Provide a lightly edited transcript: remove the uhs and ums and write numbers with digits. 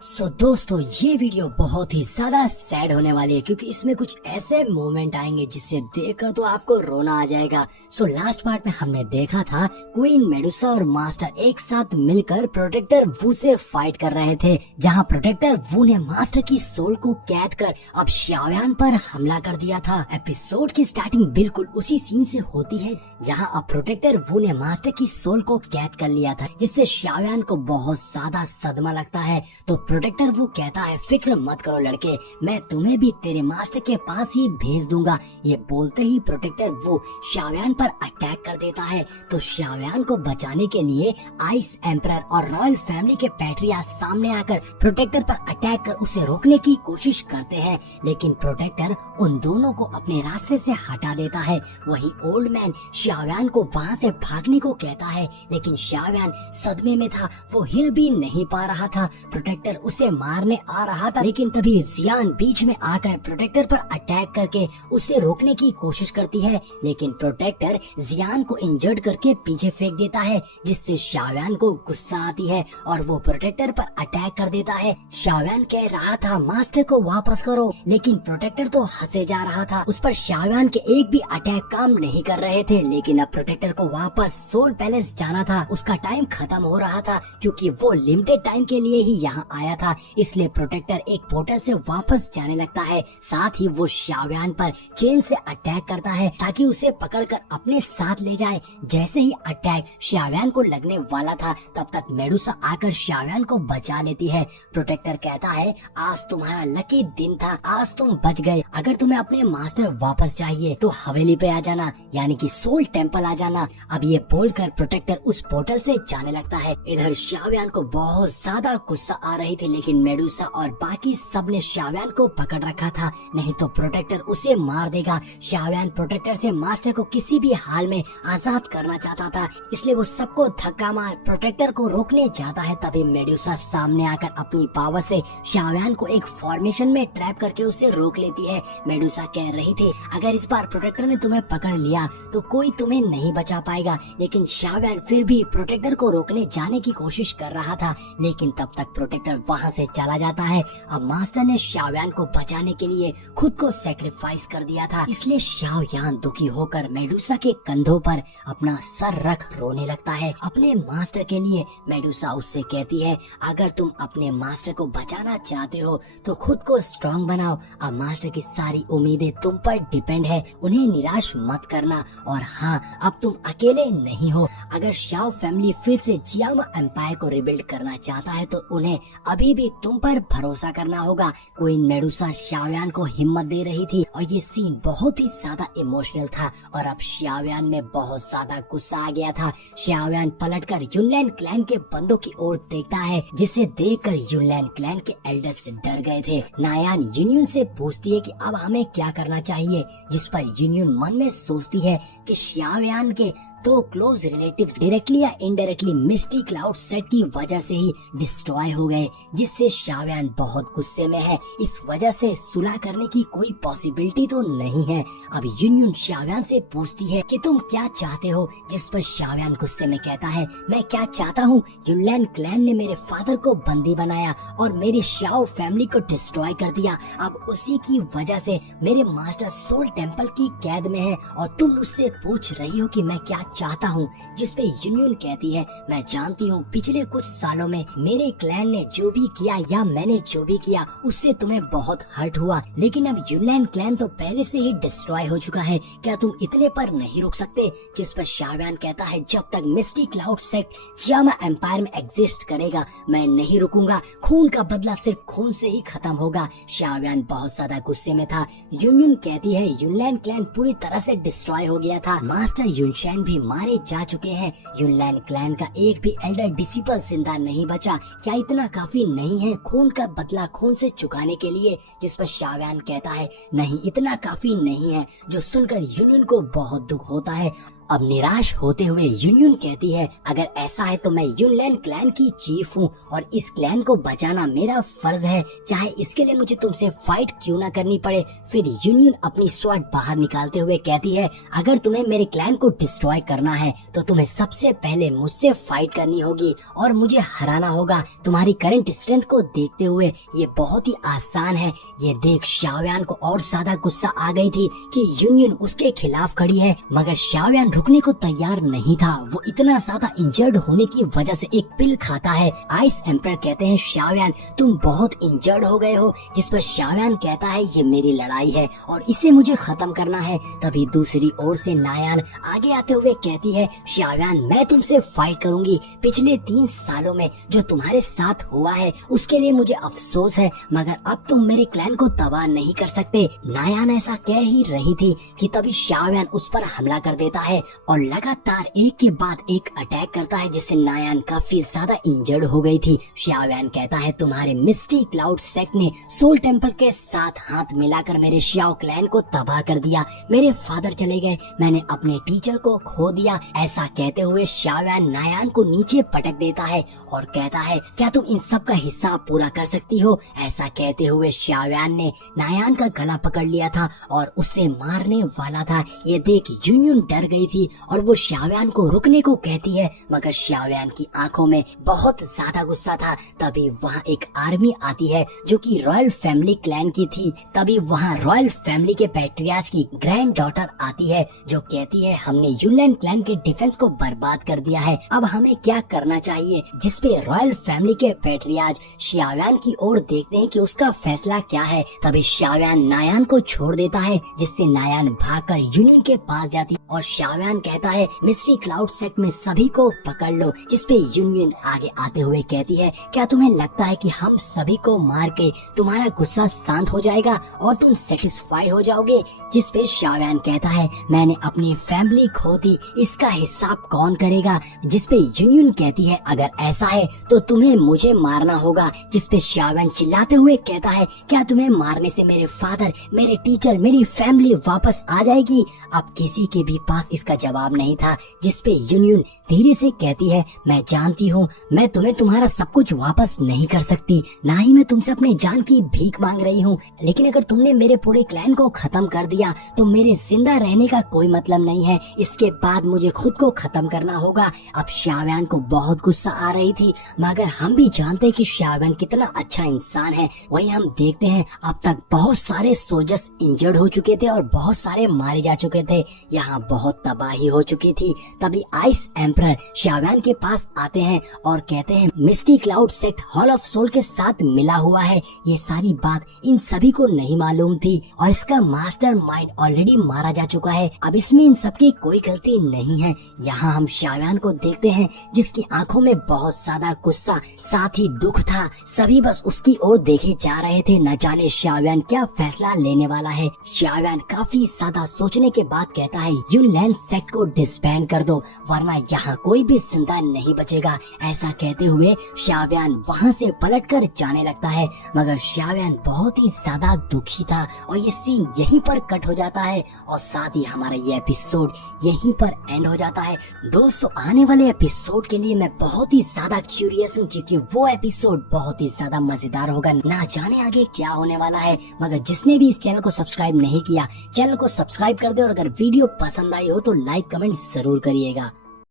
दोस्तों ये वीडियो बहुत ही ज्यादा सैड होने वाली है क्योंकि इसमें कुछ ऐसे मोमेंट आएंगे जिसे देखकर तो आपको रोना आ जाएगा। लास्ट पार्ट में हमने देखा था क्वीन मेडुसा और मास्टर एक साथ मिलकर प्रोटेक्टर वू से फाइट कर रहे थे, जहां प्रोटेक्टर वू ने मास्टर की सोल को कैद कर अब xiaoyan पर हमला कर दिया था। एपिसोड की स्टार्टिंग बिल्कुल उसी सीन से होती है जहां अब प्रोटेक्टर वू ने मास्टर की सोल को कैद कर लिया था, जिससे xiaoyan को बहुत ज्यादा सदमा लगता है। तो प्रोटेक्टर वो कहता है, फिक्र मत करो लड़के, मैं तुम्हें भी तेरे मास्टर के पास ही भेज दूंगा। ये बोलते ही प्रोटेक्टर वो xiaoyan पर अटैक कर देता है। तो xiaoyan को बचाने के लिए आइस एम्परर और रॉयल फैमिली के पैट्रिया सामने आकर प्रोटेक्टर पर अटैक कर उसे रोकने की कोशिश करते हैं, लेकिन प्रोटेक्टर उन दोनों को अपने रास्ते से हटा देता है। वही ओल्ड मैन xiaoyan को वहाँ से भागने को कहता है, लेकिन xiaoyan सदमे में था, वो हिल भी नहीं पा रहा था। प्रोटेक्टर उसे मारने आ रहा था, लेकिन तभी जियान बीच में आकर प्रोटेक्टर पर अटैक करके उसे रोकने की कोशिश करती है, लेकिन प्रोटेक्टर जियान को इंजर्ड करके पीछे फेंक देता है, जिससे xiaoyan को गुस्सा आती है और वो प्रोटेक्टर पर अटैक कर देता है। xiaoyan कह रहा था मास्टर को वापस करो, लेकिन प्रोटेक्टर तो हंसे जा रहा था। उस पर xiaoyan के एक भी अटैक काम नहीं कर रहे थे, लेकिन अब प्रोटेक्टर को वापस सोल पैलेस जाना था। उसका टाइम खत्म हो रहा था क्योंकि वो लिमिटेड टाइम के लिए ही यहाँ आया था, इसलिए प्रोटेक्टर एक पोर्टल से वापस जाने लगता है। साथ ही वो xiaoyan पर चेन से अटैक करता है ताकि उसे पकड़कर अपने साथ ले जाए। जैसे ही अटैक xiaoyan को लगने वाला था, तब तक मेडुसा आकर xiaoyan को बचा लेती है। प्रोटेक्टर कहता है, आज तुम्हारा लकी दिन था, आज तुम बच गए। अगर तुम्हें अपने मास्टर वापस चाहिए तो हवेली पे आ जाना, यानी कि सोल टेम्पल आ जाना। अब ये बोलकर प्रोटेक्टर उस पोर्टल से जाने लगता है। इधर xiaoyan को बहुत ज्यादा गुस्सा आ रही थी, लेकिन मेडुसा और बाकी सब ने xiaoyan को पकड़ रखा था, नहीं तो प्रोटेक्टर उसे मार देगा। xiaoyan प्रोटेक्टर से मास्टर को किसी भी हाल में आजाद करना चाहता था, इसलिए वो सबको धक्का मार प्रोटेक्टर को रोकने जाता है। तभी मेडुसा सामने आकर अपनी पावर से xiaoyan को एक फॉर्मेशन में ट्रैप करके उसे रोक लेती है। मेडुसा कह रही थी, अगर इस बार प्रोटेक्टर ने तुम्हें पकड़ लिया तो कोई तुम्हें नहीं बचा पाएगा, लेकिन xiaoyan फिर भी प्रोटेक्टर को रोकने जाने की कोशिश कर रहा था, लेकिन तब तक प्रोटेक्टर वहाँ से चला जाता है। अब मास्टर ने xiaoyan को बचाने के लिए खुद को सेक्रीफाइस कर दिया था, इसलिए xiaoyan दुखी होकर मेडुसा के कंधों पर अपना सर रख रोने लगता है अपने मास्टर के लिए। मेडुसा उससे कहती है, अगर तुम अपने मास्टर को बचाना चाहते हो तो खुद को स्ट्रॉन्ग बनाओ। अब मास्टर की सारी उम्मीदें तुम पर डिपेंड है, उन्हें निराश मत करना। और हाँ, अब तुम अकेले नहीं हो। अगर शाओ फैमिली फिर से जियामा एम्पायर को रिबिल्ड करना चाहता है तो उन्हें अभी भी तुम पर भरोसा करना होगा। क्वीन मेडुसा xiaoyan को हिम्मत दे रही थी और ये सीन बहुत ही ज्यादा इमोशनल था और अब xiaoyan में बहुत ज्यादा गुस्सा आ गया था। xiaoyan पलटकर यूनलैंड क्लैन के बंदों की ओर देखता है, जिसे देखकर यूनलैंड क्लैन के एल्डर्स डर गए थे। नायान यूनियन से पूछती है कि अब हमें क्या करना चाहिए, जिस पर यूनियन मन में सोचती है कि xiaoyan के तो क्लोज रिलेटिव्स डायरेक्टली या इनडायरेक्टली मिस्टी क्लाउड सेट की वजह से ही डिस्ट्रॉय हो गए, जिससे xiaoyan बहुत गुस्से में है। इस वजह से सुलह करने की कोई पॉसिबिलिटी तो नहीं है। अब यूनियन xiaoyan से पूछती है कि तुम क्या चाहते हो, जिस पर xiaoyan गुस्से में कहता है, मैं क्या चाहता हूँ, यूनलैंड क्लैन ने मेरे फादर को बंदी बनाया और मेरी शाओ फैमिली को डिस्ट्रॉय कर दिया। अब उसी की वजह से मेरे मास्टर सोल टेम्पल की कैद में है और तुम मुझसे पूछ रही हो कि मैं क्या चाहता हूँ, जिस पे यूनियन कहती है, मैं जानती हूँ पिछले कुछ सालों में मेरे क्लैन ने जो भी किया या मैंने जो भी किया उससे तुम्हें बहुत हर्ट हुआ, लेकिन अब यूनलैंड क्लैन तो पहले से ही डिस्ट्रॉय हो चुका है, क्या तुम इतने पर नहीं रुक सकते। जिस पर xiaoyan कहता है, जब तक मिस्टी क्लाउड सेट जियामा एम्पायर में एग्जिस्ट करेगा मैं नहीं रुकूंगा, खून का बदला सिर्फ खून से ही खत्म होगा। xiaoyan बहुत ज्यादा गुस्से में था। यूनियन कहती है, यूनलैंड क्लैन पूरी तरह से डिस्ट्रॉय हो गया था, मास्टर यूनशैन भी मारे जा चुके हैं, यूनलैंड क्लैन का एक भी एल्डर डिसिपल जिंदा नहीं बचा, क्या इतना काफी नहीं है खून का बदला खून से चुकाने के लिए। जिस पर xiaoyan कहता है, नहीं इतना काफी नहीं है। जो सुनकर यूनियन को बहुत दुख होता है अब निराश होते हुए यूनियन कहती है, अगर ऐसा है तो मैं यूनलैंड क्लैन की चीफ हूँ और इस क्लैन को बचाना मेरा फर्ज है, चाहे इसके लिए मुझे तुमसे फाइट क्यों ना करनी पड़े। फिर यूनियन अपनी स्वॉर्ड बाहर निकालते हुए कहती है, अगर तुम्हें मेरे क्लैन को डिस्ट्रॉय करना है तो तुम्हें सबसे पहले मुझसे फाइट करनी होगी और मुझे हराना होगा। तुम्हारी करंट स्ट्रेंथ को देखते हुए ये बहुत ही आसान है। ये देख शाओयान को और ज्यादा गुस्सा आ गई थी कि यूनियन उसके खिलाफ खड़ी है, मगर शाओयान रुकने को तैयार नहीं था। वो इतना ज्यादा इंजर्ड होने की वजह से एक पिल खाता है। आइस एम्पर कहते हैं, शाओयान तुम बहुत इंजर्ड हो गए हो, जिस पर शाओयान कहता है, ये मेरी लड़ाई है और इसे मुझे खत्म करना है। तभी दूसरी ओर से नायान आगे आते हुए कहती है, शाओयान मैं तुमसे फाइट करूंगी। पिछले 3 सालों में जो तुम्हारे साथ हुआ है उसके लिए मुझे अफसोस है, मगर अब तुम मेरे क्लैन को तबाह नहीं कर सकते। नायान ऐसा कह ही रही थी कि तभी शाओयान उस पर हमला कर देता है और लगातार एक के बाद एक अटैक करता है, जिससे नायान काफी ज्यादा इंजर्ड हो गई थी। शाओयान कहता है, तुम्हारे मिस्टी क्लाउड सेक्ट ने सोल टेम्पल के साथ हाथ मिलाकर मेरे शाओ क्लैन को तबाह कर दिया। मेरे फादर चले गए, मैंने अपने टीचर को खो दिया। ऐसा कहते हुए शाओयान नायान को नीचे पटक देता है और कहता है, क्या तुम इन सब का हिसाब पूरा कर सकती हो। ऐसा कहते हुए शाओयान ने नायान का गला पकड़ लिया था और उसे मारने वाला था। ये देख यूनियन डर गई थी और वो शाओयान को रुकने को कहती है, मगर शाओयान की आंखों में बहुत ज्यादा गुस्सा था। तभी वहाँ एक आर्मी आती है जो कि रॉयल फैमिली क्लैन की थी। तभी वहाँ रॉयल फैमिली के पैट्रियार्च की ग्रैंड डॉटर आती है जो कहती है, हमने यूनलैंड क्लैन के डिफेंस को बर्बाद कर दिया है, अब हमें क्या करना चाहिए। जिसपे रॉयल फैमिली के पैट्रियार्च शाओयान की ओर देखते हैं कि उसका फैसला क्या है। तभी शाओयान नायान को छोड़ देता है, जिससे नायान भागकर यूनियन के पास जाती और शाओयान कहता है, मिस्ट्री क्लाउड सेक्ट में सभी को पकड़ लो। जिसपे यूनियन आगे आते हुए कहती है, क्या तुम्हें लगता है कि हम सभी को मार के तुम्हारा गुस्सा शांत हो जाएगा और तुम सेटिस्फाई हो जाओगे। जिसपे शाओयान कहता है, मैंने अपनी फैमिली खो दी, इसका हिसाब कौन करेगा। जिसपे यूनियन कहती है, अगर ऐसा है तो तुम्हें मुझे मारना होगा। जिसपे शाओयान चिल्लाते हुए कहता है, क्या तुम्हें मारने से मेरे फादर, मेरे टीचर, मेरी फैमिली वापस आ जाएगी। अब किसी के भी पास इसका जवाब नहीं था। जिसपे यूनियन धीरे से कहती है, मैं जानती हूँ मैं तुम्हें तुम्हारा सब कुछ वापस नहीं कर सकती, ना ही मैं तुमसे अपने जान की भीख मांग रही हूँ, लेकिन अगर तुमने मेरे पूरे क्लैन को खत्म कर दिया तो मेरे जिंदा रहने का कोई मतलब नहीं है। इसके बाद मुझे खुद को खत्म करना होगा। अब शाओयान को बहुत गुस्सा आ रही थी, मगर हम भी जानते हैं कि शाओयान कितना अच्छा इंसान है। वहीं हम देखते हैं अब तक बहुत सारे सोल्जर्स इंजर्ड हो चुके थे और बहुत सारे मारे जा चुके थे। यहाँ बहुत तबाही हो चुकी थी। तभी आइस एम्परर शाओयान के पास आते हैं और कहते हैं, misty cloud sect hall of soul के साथ मिला हुआ है। ये सारी बात इन सभी को नहीं मालूम थी और इसका मास्टर माइंड ऑलरेडी मारा जा चुका है। अब इसमें इन सबकी कोई गलती नहीं है। यहाँ हम शाओयान को देखते हैं जिसकी आंखों में बहुत ज्यादा गुस्सा साथ ही दुख था। सभी बस उसकी ओर देखे जा रहे थे, न जाने शाओयान क्या फैसला लेने वाला है। शाओयान काफी ज्यादा सोचने के बाद कहता है, यूनलैंड सेक्ट को डिसबैंड कर दो, वरना यहाँ कोई भी जिंदा नहीं बचेगा। ऐसा कहते हुए शाओयान वहाँ से पलटकर जाने लगता है, मगर शाओयान बहुत ही ज्यादा दुखी था। और ये सीन यहीं पर कट हो जाता है और साथ ही हमारा ये एपिसोड यहीं पर एंड हो जाता है। दोस्तों, आने वाले एपिसोड के लिए मैं बहुत ही ज्यादा क्यूरियस हूँ, क्योंकि वो एपिसोड बहुत ही ज्यादा मजेदार होगा। ना जाने आगे क्या होने वाला है। मगर जिसने भी इस चैनल को सब्सक्राइब नहीं किया, चैनल को सब्सक्राइब कर दे और अगर वीडियो पसंद आई हो तो लाइक कमेंट जरूर करिएगा।